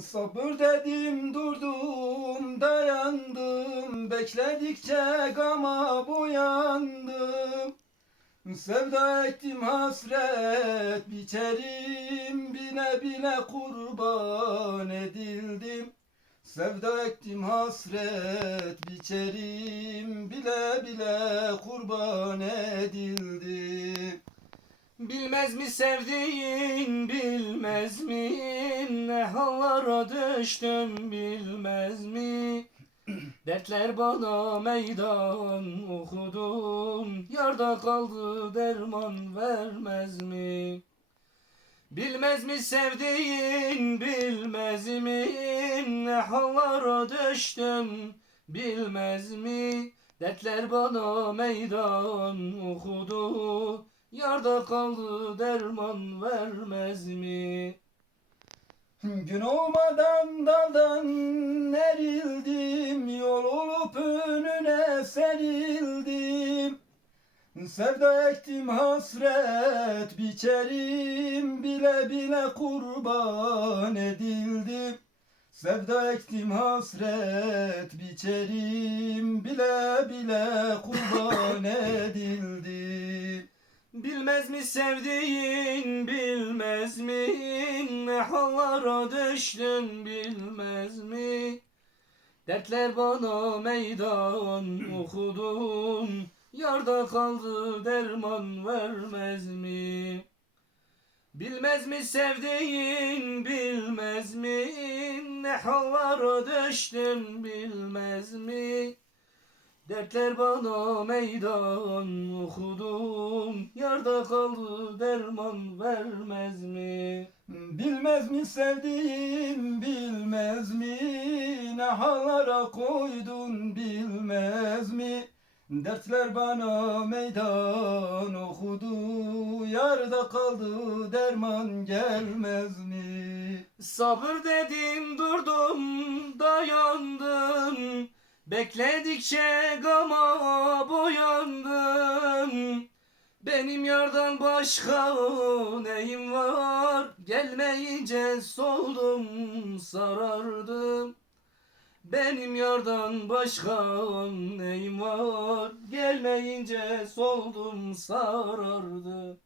Sabır dedim durdum dayandım. Bekledikçe gama boyandım Sevda ettim hasret biçerim. Bile bile kurban edildim. Sevda ettim hasret biçerim. Bile bile kurban edildim. Bilmez mi sevdiğin bilmez mi hallara düştüm bilmez mi? Dertler bana meydan okudum. Yarda kaldı derman vermez mi? Bilmez mi sevdiğin bilmez mi? Ne hallara düştüm bilmez mi? Dertler bana meydan okudu. Yarda kaldı derman vermez mi? Gün olmadan daldan erildim Yol olup önüne serildim. Sevda ektim hasret biçerim Bile bile kurban edildim. Sevda ektim hasret biçerim Bile bile kurban edildim Bilmez mi sevdiğin bilmez mi? Ne hallara düştün bilmez mi? Dertler bana meydan okudum Yarda kaldı derman vermez mi? Bilmez mi sevdiğin bilmez mi? Ne hallara düştüm bilmez mi? Dertler bana meydan okudum. Yarda kaldı derman vermez mi? Bilmez mi sevdiğim bilmez mi? Ne hallara koydun bilmez mi? Dertler bana meydan okudu. Yarda kaldı derman gelmez mi? Sabır dedim Bekledikçe gama boyandım. Benim yardan başka neyim var? Gelmeyince soldum sarardım. Benim yardan başka neyim var? Gelmeyince soldum sarardım